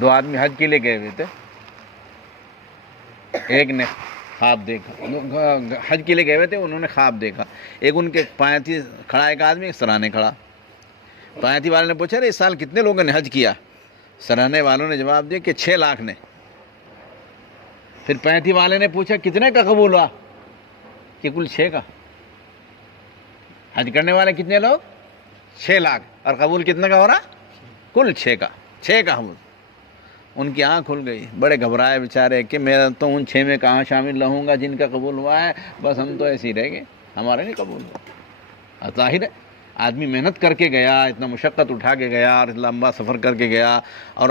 دو آدمی حج کے لیے گئے ہوئے تھے، ایک نے خواب دیکھا، حج کے لیے گئے ہوئے تھے، انہوں نے خواب دیکھا، ایک ان کے پایتی کھڑا ایک آدمی، ایک سرانے کھڑا۔ پایتی والے نے پوچھا اس سال کتنے لوگوں نے حج کیا؟ سرانے والوں نے جواب دیا کہ 6 لاکھ نے۔ پھر پایتی والے نے پوچھا کتنے کا قبول ہوا؟ کہ کل 6 کا۔ حج کرنے والے کتنے لوگ؟ 6 لاکھ، اور قبول کتنے کا ہو رہا؟ کل 6 کا، 6 کا قبول۔ ان کی آنکھ کھل گئی، بڑے گھبرائے بیچارے کہ میں تو ان 6 میں کہاں شامل رہوں گا جن کا قبول ہوا ہے، بس ہم تو ایسے ہی رہ گئے، ہمارے نہیں قبول ہوا۔ ظاہر ہے آدمی محنت کر کے گیا، اتنا مشقت اٹھا کے گیا، اور لمبا سفر کر کے گیا، اور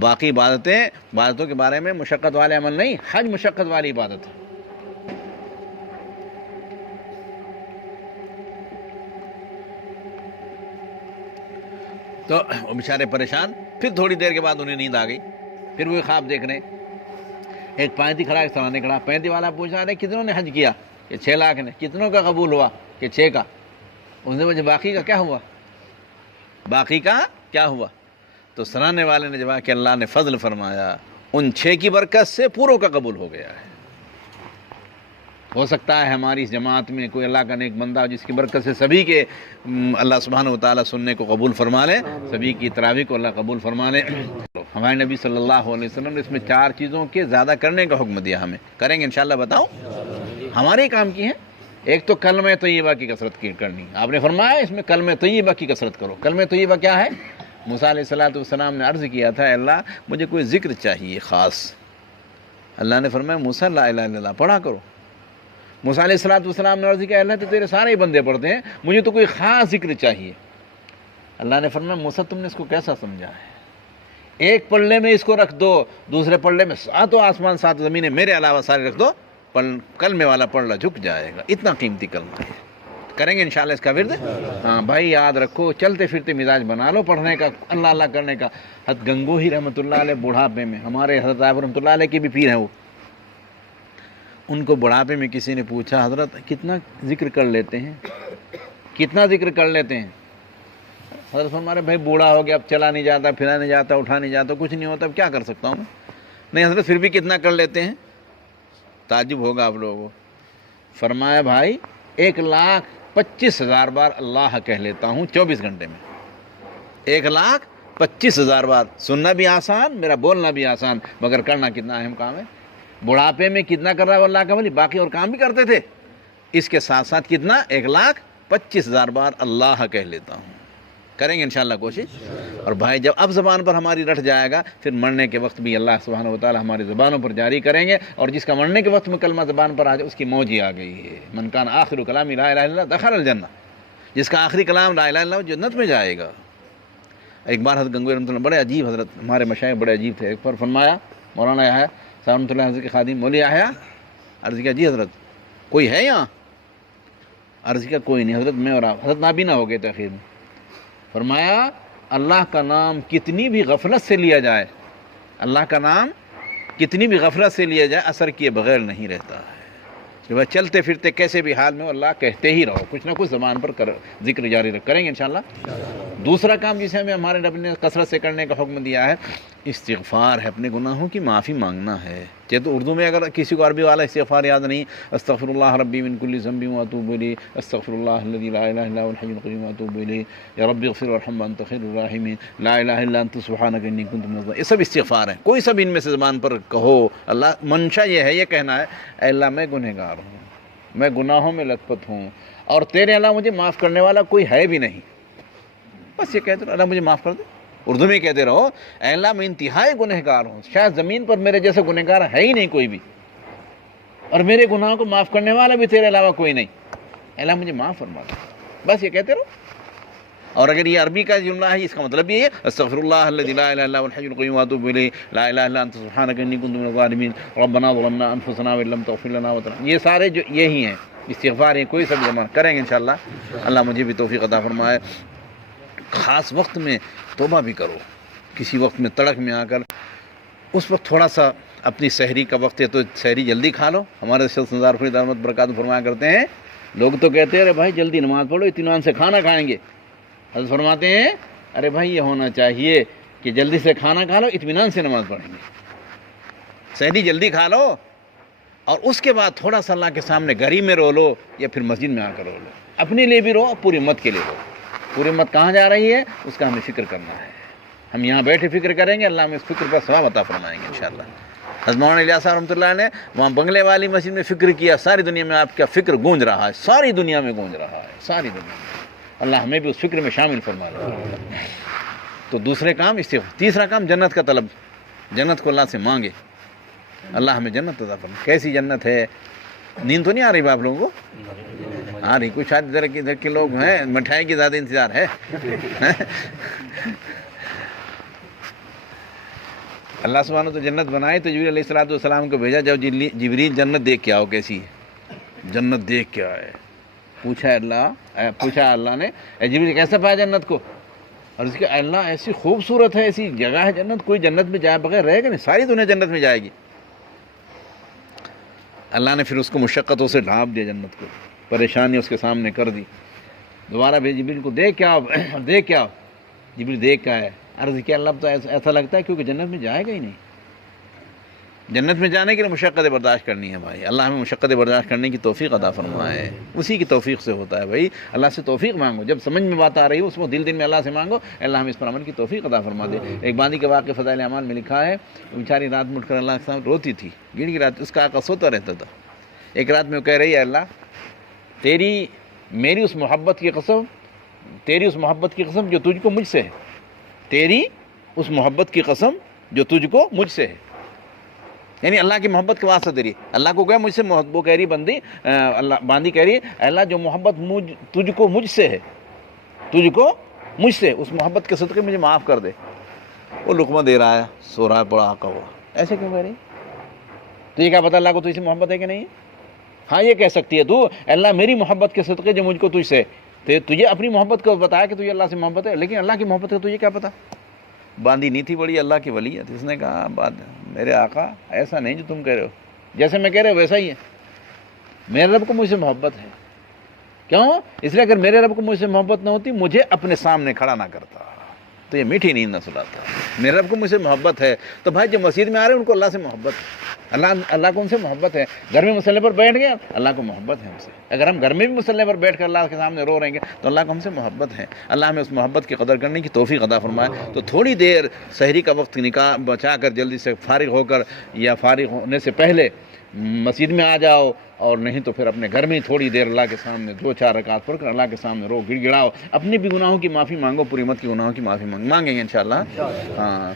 باقی عبادتوں کے بارے میں مشقت والے عمل نہیں، حج مشقت والی عبادت ہے۔ تو وہ بیچارے پریشان، پھر تھوڑی دیر کے بعد انہیں نیند آ گئی، پھر وہ خواب دیکھ رہے، ایک پینتی کھڑا، ایک سرانے کھڑا۔ پینتی والا پوچھ رہا ہے کتنوں نے حج کیا؟ کہ 6 لاکھ نے۔ کتنوں کا قبول ہوا؟ کہ 6 کا۔ اس نے پوچھا باقی کا کیا ہوا؟ باقی کا کیا ہوا؟ تو سرانے والے نے جواب کہ اللہ نے فضل فرمایا، ان 6 کی برکت سے پوروں کا قبول ہو گیا ہے۔ ہو سکتا ہے ہماری اس جماعت میں کوئی اللہ کا نیک بندہ ہو جس کی برکت سے سبھی کے اللہ سبحانہ و تعالیٰ سننے کو قبول فرما لے، سبھی کی تراویح کو اللہ قبول فرما لے۔ ہمارے نبی صلی اللہ علیہ وسلم نے اس میں 4 چیزوں کے زیادہ کرنے کا حکم دیا ہمیں، کریں گے انشاءاللہ، بتاؤں ہمارے کام کی ہیں۔ ایک تو کلمہ طیبہ کی کثرت کرنی، آپ نے فرمایا اس میں کلمہ طیبہ کی کثرت کرو۔ کلمہ طیبہ کیا ہے؟ موسیٰ علیہ السلام نے عرض کیا تھا، اللہ مجھے کوئی ذکر چاہیے خاص۔ اللہ نے فرمایا موسیٰ لا الہ الا اللہ پڑھا کرو۔ موسیٰ علیہ السلام نے عرض کیا اللہ تو تیرے سارے بندے پڑھتے ہیں، مجھے تو کوئی خاص ذکر چاہیے۔ اللہ نے فرمایا موسیٰ تم نے اس کو کیسا سمجھا ہے؟ ایک پلڑے میں اس کو رکھ دو، دوسرے پلڑے میں 7 آسمان 7 زمینیں میرے علاوہ سارے رکھ دو، کلمے والا پلڑا جھک جائے گا، اتنا قیمتی کلمہ ہے۔ کریں گے انشاءاللہ اس کا ورد۔ ہاں بھائی یاد رکھو، چلتے پھرتے مزاج بنا لو پڑھنے کا، اللہ اللہ کرنے کا۔ حضرت گنگوہی رحمۃ اللہ علیہ بڑھاپے میں، ہمارے حضرت صاحب رحمۃ اللہ علیہ کے بھی پیر ہیں وہ، ان کو بڑھاپے میں کسی نے پوچھا حضرت کتنا ذکر کر لیتے ہیں، کتنا ذکر کر لیتے ہیں؟ حضرت ہمارے بھائی بوڑھا ہو گیا، اب چلا نہیں جاتا، پھرا نہیں جاتا، اٹھا نہیں جاتا، کچھ نہیں ہوتا، اب کیا کر سکتا ہوں میں؟ نہیں حضرت پھر بھی کتنا کر لیتے ہیں؟ تعجب ہوگا آپ لوگوں کو۔ فرمایا بھائی 1,25,000 بار اللہ کہہ لیتا ہوں 24 گھنٹے میں۔ 1,25,000 بار۔ سننا بھی آسان، میرا بولنا بھی آسان، مگر کرنا کتنا اہم کام ہے۔ بڑھاپے میں کتنا کر رہا ہے وہ اللہ کا ولی، باقی اور کام بھی کرتے تھے، اس کے ساتھ ساتھ کتنا 1,25,000 بار اللہ کہہ لیتا ہوں۔ کریں گے انشاءاللہ کوشش۔ اور بھائی جب اب زبان پر ہماری رٹ جائے گا، پھر مرنے کے وقت بھی اللہ سبحانہ و تعالی ہماری زبانوں پر جاری کریں گے، اور جس کا مرنے کے وقت میں کلمہ زبان پر آ جائے اس کی موج ہی آ گئی ہے۔ من کان آخر کلام لا الہ الا اللہ دخل الجنہ، جس کا آخری کلام لا الہ الا اللہ وہ جنت میں جائے گا۔ ایک بار حضرت گنگوئی رحمۃ اللہ بڑے عجیب، حضرت ہمارے مشائخ بڑے عجیب تھے، ایک بار فرمایا مولانا یحییٰ صاحب رحمۃ اللہ حضرت کے خادم مولوی یحییٰ، عرض کیا جی حضرت کوئی ہے یہاں؟ عرض کیا کوئی نہیں حضرت، میں اور آپ۔ حضرت نابینا ہو گئے تھے آخر میں۔ فرمایا اللہ کا نام کتنی بھی غفلت سے لیا جائے، اللہ کا نام کتنی بھی غفلت سے لیا جائے اثر کیے بغیر نہیں رہتا ہے۔ کہ بھائی چلتے پھرتے کیسے بھی حال میں اللہ کہتے ہی رہو، کچھ نہ کچھ زبان پر ذکر جاری کریں گے انشاءاللہ۔ دوسرا کام جسے ہمیں ہمارے رب نے کثرت سے کرنے کا حکم دیا ہے، استغفار ہے، اپنے گناہوں کی معافی مانگنا ہے۔ چاہے تو اردو میں اگر کسی کو عربی والا استغفار یاد نہیں، استغفر اللہ ربی من کل ذنب واتوب الیہ، استغفر اللہ الذی لا الہ الا هو الحی القیوم واتوب الیہ، یا رب اغفر وارحم وانت خیر الراحمین، لا الہ الا انت سبحانک انی کنت من الظالمین۔ یہ سب استغفار ہیں، کوئی سب ان میں سے زبان پر کہو۔ اللہ منشا یہ ہے، یہ کہنا ہے اے اللہ میں گنہگار ہوں، میں گناہوں میں لت پت ہوں، اور تیرے علاوہ مجھے معاف کرنے والا کوئی ہے بھی نہیں۔ بس یہ کہتے رہو اللہ مجھے معاف کر دے، اردو میں کہتے رہو اے اللہ میں انتہائی گنہگار ہوں، شاید زمین پر میرے جیسے گنہگار ہے ہی نہیں کوئی بھی، اور میرے گناہوں کو معاف کرنے والا بھی تیرے علاوہ کوئی نہیں، اے اللہ مجھے معاف فرما دے۔ بس یہ کہتے رہو۔ اور اگر یہ عربی کا جملہ ہے، اس کا مطلب یہ ہے استغفر اللہ الذی لا الہ الا هو الحی القیوم واتوب الیہ، لا الہ الا انت سبحانک انی کنت من الظالمین، ربنا ظلمنا انفسنا وان لم تغفر لنا وترحمنا۔ یہ سارے جو یہی ہیں استغفار ہیں، کوئی سب زمان کریں گے انشاءاللہ۔ اللہ مجھے بھی توفیق عطا فرمائے۔ خاص وقت میں توبہ بھی کرو، کسی وقت میں تڑک میں آ کر، اس وقت تھوڑا سا اپنی سحری کا وقت ہے تو سحری جلدی کھا لو۔ ہمارے شیخ نزار فرید احمد برکاتہ فرمایا کرتے ہیں، لوگ تو کہتے ہیں ارے بھائی جلدی نماز پڑھو، اطمینان سے کھانا کھائیں گے۔ حضرت فرماتے ہیں ارے بھائی یہ ہونا چاہیے کہ جلدی سے کھانا کھا لو، اطمینان سے نماز پڑھیں گے، سحری جلدی کھا لو، اور اس کے بعد تھوڑا سا اللہ کے سامنے گھر ہی میں رو لو یا پھر مسجد میں آ کر رو لو، اپنے لیے بھی رو، پوری امت کے لیے رو۔ پوری امت کہاں جا رہی ہے اس کا ہمیں فکر کرنا ہے، ہم یہاں بیٹھے فکر کریں گے، اللہ ہمیں اس فکر پر ثواب عطا فرمائیں گے انشاءاللہ۔ حضرت مولانا الیاس صاحب رحمۃ اللہ نے وہاں بنگلے والی مسجد میں فکر کیا، ساری دنیا میں آپ کا فکر گونج رہا ہے، ساری دنیا میں گونج رہا ہے، ساری دنیا میں، اللہ ہمیں بھی اس فکر میں شامل فرما رہا ہے۔ تو دوسرے کام استغفار، تیسرا کام جنت کا طلب، جنت کو اللہ سے مانگے، اللہ ہمیں جنت عطا فرمائے۔ کیسی جنت ہے؟ نیند تو نہیں آ رہی آپ لوگوں کو؟ آ رہی؟ کچھ شاید ادھر کے لوگ ہیں مٹھائی کی زیادہ انتظار ہے۔ اللہ سبحانہ تو جنت بنائی تو جبریل علیہ السلام کو بھیجا، جب جبریل جنت دیکھ کے آؤ کیسی ہے، جنت دیکھ کے آئے، پوچھا اللہ نے اے جبریل کیسا پایا جنت کو؟ اور اس کے اللہ ایسی خوبصورت ہے، ایسی جگہ ہے جنت، کوئی جنت میں جائے بغیر رہے گا نہیں، ساری دنیا جنت میں جائے گی۔ اللہ نے پھر اس کو مشقتوں سے ڈھانپ دیا، جنت کو پریشانی اس کے سامنے کر دی، دوبارہ بھی جبریل کو دیکھ کے آؤ، دیکھ کے آؤ، جبریل دیکھ کے آئے، عرض کیا اللہ تو ایسا لگتا ہے کیونکہ جنت میں جائے گا ہی نہیں، جنت میں جانے کے لیے مشقتیں برداشت کرنی ہے بھائی، اللہ ہمیں مشقتیں برداشت کرنے کی توفیق عطا فرمائے، اسی کی توفیق سے ہوتا ہے بھائی، اللہ سے توفیق مانگو، جب سمجھ میں بات آ رہی ہو اس کو دل میں اللہ سے مانگو، اللہ ہمیں اس پر عمل کی توفیق عطا فرما دے۔ ایک باندی کے واقعہ فضائل اعمال میں لکھا ہے، بیچاری رات میں اٹھ کر اللہ کے سامنے روتی تھی، گڑ گڑاتی، اس کا آقا سوتا رہتا تھا، ایک رات میں وہ کہہ رہی ہے اللہ میری اس محبت کی قسم، تیری اس محبت کی قسم جو تجھ کو مجھ سے ہے، تیری اس محبت کی قسم جو تجھ کو مجھ سے ہے، یعنی اللہ کی محبت کے واسطے تیری، اللہ کو کہے مجھ سے محبت، وہ کہہ رہی باندی کہہ رہی اللہ جو محبت تجھ کو مجھ سے ہے، تجھ کو مجھ سے، اس محبت کے صدقے مجھے معاف کر دے۔ وہ لقمہ دے رہا ہے، سو رہا ہے، پڑا آقا ہوا، ایسے کیوں کہہ رہی؟ تو یہ کیا پتہ اللہ کو تجھ سے محبت ہے کہ نہیں؟ ہاں یہ کہہ سکتی ہے تو اللہ میری محبت کے صدقے جو مجھ کو تجھ سے، تجھے اپنی محبت کو بتایا کہ تجھے اللہ سے محبت ہے، لیکن اللہ کی محبت کا تجھے کیا پتہ؟ باندھی نہیں تھی بڑی اللہ کی ولی ہے، تو اس نے کہا بات میرے آقا ایسا نہیں جو تم کہہ رہے ہو، جیسے میں کہہ رہے ہو ویسا ہی ہے، میرے رب کو مجھ سے محبت ہے، کیوں؟ اس لیے اگر میرے رب کو مجھ سے محبت نہ ہوتی مجھے اپنے سامنے کھڑا نہ کرتا، تو یہ میٹھی نیند نہ سلاتا۔ میرے رب کو مجھ سے محبت ہے تو بھائی جو مسجد میں آ رہے ہیں ان کو اللہ سے محبت ہے، اللہ کو ان سے محبت ہے، گھر میں مصلی پر بیٹھ گئے اللہ کو محبت ہے ہم سے، اگر ہم گھر میں بھی مصلی پر بیٹھ کر اللہ کے سامنے رو رہیں گے تو اللہ کو ہم سے محبت ہے، اللہ ہمیں اس محبت کی قدر کرنے کی توفیق عطا فرمائے۔ تو تھوڑی دیر سحری کا وقت بچا کر جلدی سے فارغ ہو کر یا فارغ ہونے سے پہلے مسجد میں آ جاؤ، اور نہیں تو پھر اپنے گھر میں ہی تھوڑی دیر اللہ کے سامنے 2-4 رکعت پڑھ کر اللہ کے سامنے رو، گڑ گڑاؤ، اپنے بھی گناہوں کی معافی مانگو، پوری امت کی گناہوں کی معافی مانگیں گے انشاءاللہ۔ ہاں،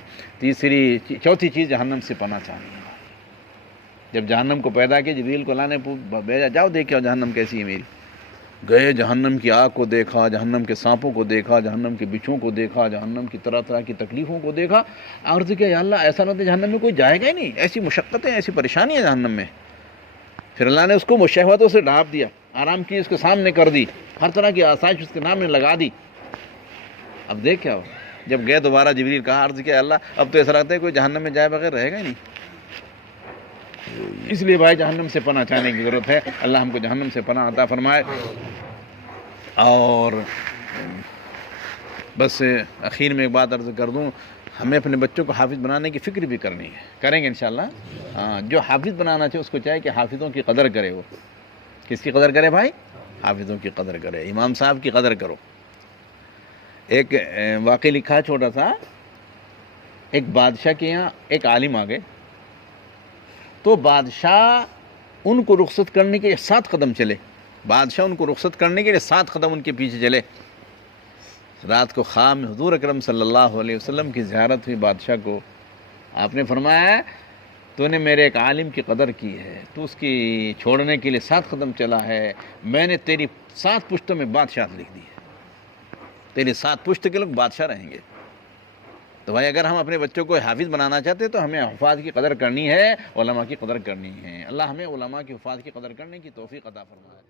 چوتھی چیز جہنم سے پناہ چاہیے۔ جب جہنم کو پیدا کیا جبریل کو اللہ نے بھیجا، جاؤ دیکھ آؤ جہنم کیسی ہے میری، گئے جہنم کی آگ کو دیکھا، جہنم کے سانپوں کو دیکھا، جہنم کے بچھوں کو دیکھا، جہنم کی طرح طرح کی تکلیفوں کو دیکھا، عرض کیا یا اللہ ایسا نہ ہوتا جہنم میں کوئی جائے گا ہی نہیں، ایسی مشقتیں ایسی پریشانیاں جہنم میں۔ پھر اللہ نے اس کو شہوتوں سے ڈھانپ دیا، آرام کی اس کے سامنے کر دی، ہر طرح کی آسائش اس کے نام میں لگا دی۔ اب دیکھ کیا ہو، جب گئے دوبارہ جبریل کہا، عرض کیا اللہ اب تو ایسا لگتا ہے کوئی جہنم میں جائے بغیر رہے گا ہی نہیں۔ اس لیے بھائی جہنم سے پناہ چاہنے کی ضرورت ہے، اللہ ہم کو جہنم سے پناہ عطا فرمائے۔ اور بس اخیر میں ایک بات عرض کر دوں، ہمیں اپنے بچوں کو حافظ بنانے کی فکر بھی کرنی ہے، کریں گے انشاءاللہ۔ ہاں، جو حافظ بنانا چاہے اس کو چاہے کہ حافظوں کی قدر کرے، وہ کس کی قدر کرے بھائی؟ حافظوں کی قدر کرے، امام صاحب کی قدر کرو۔ ایک واقعہ لکھا ہے چھوٹا سا، ایک بادشاہ کے یہاں ایک عالم آ گئے، تو بادشاہ ان کو رخصت کرنے کے 7 قدم چلے، بادشاہ ان کو رخصت کرنے کے لیے 7 قدم ان کے پیچھے چلے۔ رات کو خواب میں حضور اکرم صلی اللہ علیہ وسلم کی زیارت ہوئی بادشاہ کو، آپ نے فرمایا تو نے میرے ایک عالم کی قدر کی ہے، تو اس کی چھوڑنے کے لیے 7 قدم چلا ہے، میں نے تیری 7 پشتوں میں بادشاہت لکھ دی ہے، تیری 7 پشت کے لوگ بادشاہ رہیں گے۔ تو بھائی اگر ہم اپنے بچوں کو حافظ بنانا چاہتے ہیں تو ہمیں حفاظ کی قدر کرنی ہے، علماء کی قدر کرنی ہے، اللہ ہمیں علماء کی حفاظ کی قدر کرنے کی توفیق عطا فرمائے۔